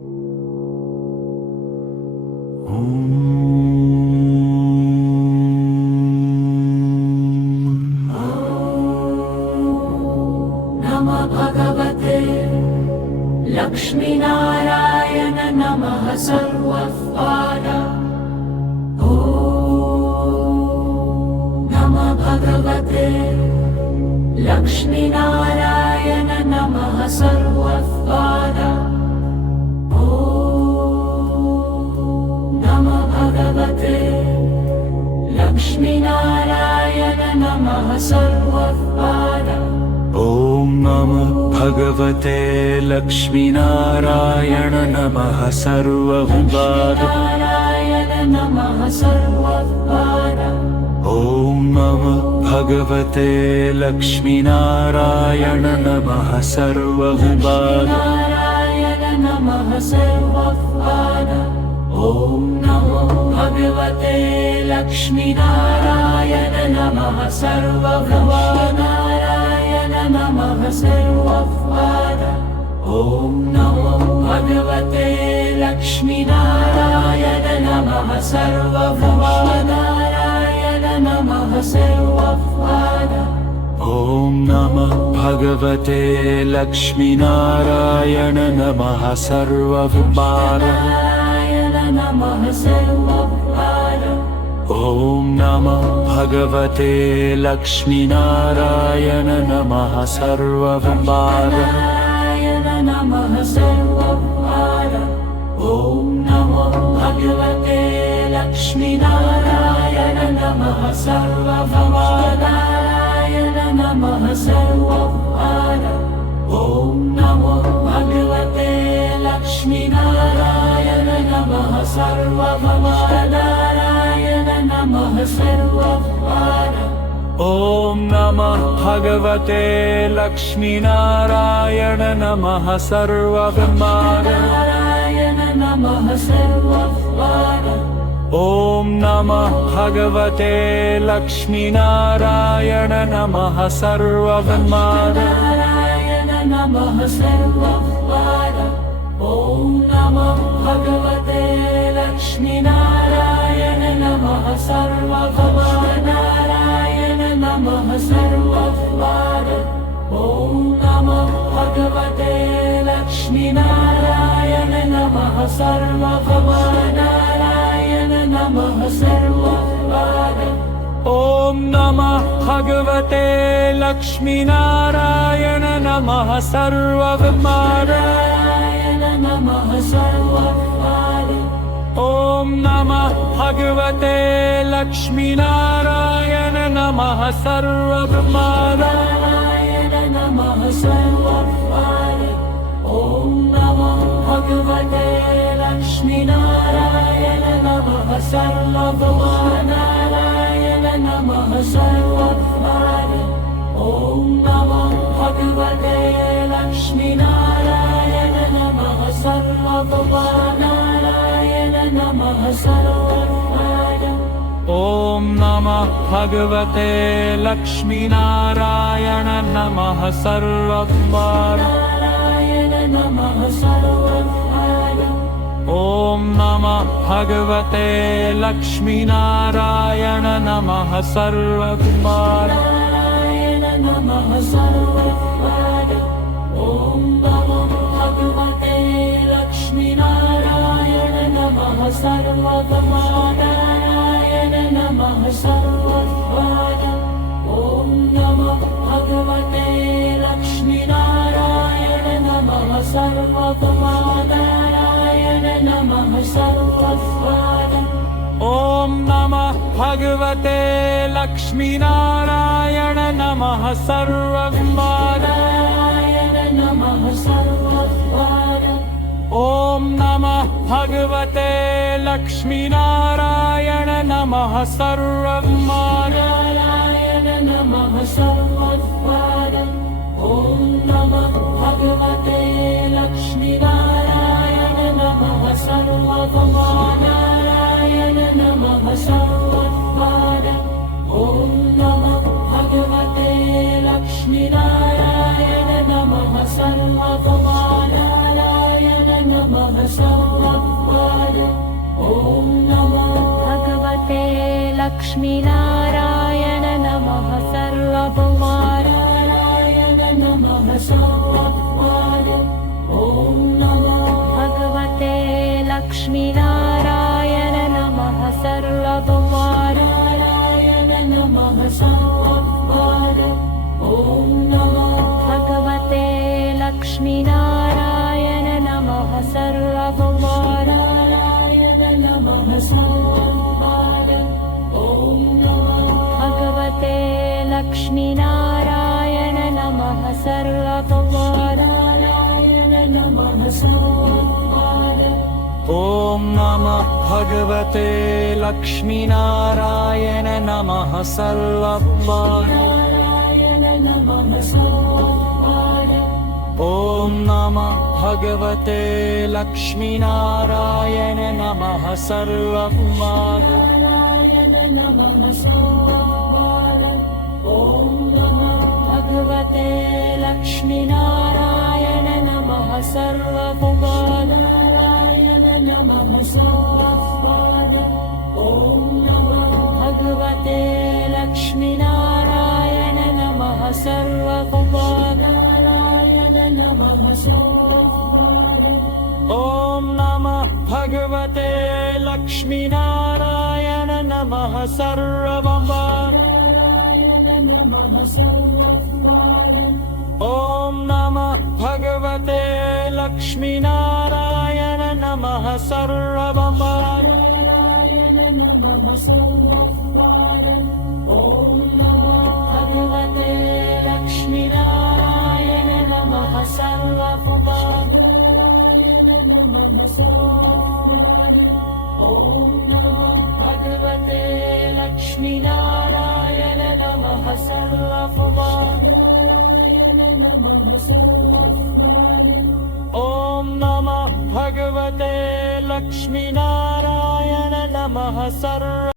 नमः भगवते लक्ष्मीनारायण नमः सर्वद्वार। नमः भगवते लक्ष्मीनारायण नमः सर्वद्वार। नमः भगवते लक्ष्मीनारायण नमः सर्वद्वार। ॐ नमः भगवते लक्ष्मीनारायण नमः सर्वद्वार। नारायण नमः सर्वद्वार। ॐ नमः भगवते लक्ष्मीनारायण नमः सर्वद्वार। नारायण नमः सर्वद्वार। ॐ नमो भगवते लक्ष्मीनारायण नमः सर्वद्वार। नमः सर्वद्वार। ॐ नमो भगवते लक्ष्मीनारायण नमः सर्वद्वार। नमः सर्वद्वार। ॐ नमः भगवते लक्ष्मीनारायण नमः सर्वद्वार। नमः सर्वद्वार। ॐ नमः भगवते लक्ष्मीनारायण नमः सर्वद्वार। नमः सर्वद्वार। ॐ नमो भगवते लक्ष्मीनारायण नमः सर्वद्वार। नमः सर्वद्वार। ॐ नमो भगवते लक्ष्मीनारायण नमः सर्वद्वार। नमः सर्वद्वार। ॐ नमः भगवते लक्ष्मीनारायण नमः सर्वद्वार। नमः सर्वद्वार। ॐ नमः भगवते लक्ष्मीनारायण नमः सर्वद्वार। नमः सर्वद्वार। ॐ नमः भगवते लक्ष्मीनारायण नमः सर्वद्वार। नमः सर्वद्वार। ॐ नमः भगवते लक्ष्मीनारायण नमः सर्वद्वार। नमः सर्वद्वार। ॐ नमः भगवते लक्ष्मीनारायण नमः सर्वद्वार। नमः सर्वद्वार। ॐ नमः भगवते लक्ष्मीनारायण नमः सर्वद्वार। नमः सर्वद्वार। ॐ नमः भगवते लक्ष्मीनारायण नमः सर्वद्वार। नमः सर्वद्वार। ॐ नमः भगवते लक्ष्मीनारायण नमः सर्वद्वार। नमः सर्वद्वार। ॐ नमः भगवते लक्ष्मीनारायण नमः सर्वद्वार। नमः सर्वद्वार। ॐ नमः भगवते लक्ष्मीनारायण नमः सर्वद्वार। नमः सर्वद्वार। ॐ नमः भगवते लक्ष्मीनारायण नमः सर्वद्वार। नमः सर्वद्वार। ॐ नमः भगवते लक्ष्मीनारायण नमः सर्वद्वार। नमः सर्वद्वार। ॐ नमः भगवते लक्ष्मीनारायण नमः सर्वद्वार। नमः सर्वद्वार। ॐ नमः भगवते लक्ष्मीनारायण नमः सर्वद्वार। नमः सर्वद्वार। ॐ नमः भगवते लक्ष्मीनारायण नमः सर्वद्वार। नमः सर्वद्वार। ॐ नमः भगवते लक्ष्मीनारायण नमः सर्वद्वार। नमः नमः सर्वपाद ॐ नमः भगवते लक्ष्मीनारायण नमः सर्वभौमारायण नमः सर्वपाद ॐ नमः भगवते लक्ष्मीनारायण नमः सर्वभौमारायण नमः सर्वपाद ॐ नमः भगवते लक्ष्मीनारायण नमः सर्वभौमारायण नमः सर्वपाद ॐ नमः भगवते लक्ष्मीनारायण नमः सर्वभौमारायण नमः सर्वपाद ॐ नमः भगवते लक्ष्मीनारायण नमः सर्वपाद नमः सर्वपाद ॐ नमः भगवते लक्ष्मीनारायण नमः सर्वपाद नमः सर्वपाद ॐ नमः भगवते लक्ष्मीनारायण नमः सर्वपाद नमः सर्वपाद ॐ नमः भगवते लक्ष्मीनारायण नमः सर्वपाद नमः सर्वपाद ॐ नमः भगवते लक्ष्मीनारायण नमः सर्वपाद नमः सर्वपाद ॐ नमः भगवते लक्ष्मीनारायण नमः सर्वपाद नमः सर्वपाद ॐ नमः भगवते लक्ष्मीनारायण नमः सर्वपाद नमः सर्वपाद ॐ नमः भगवते लक्ष्मीनारायण नमः सर्वपाद नमः सर्वपाद ॐ नमः भगवते लक्ष्मीनारायण नमः सर्व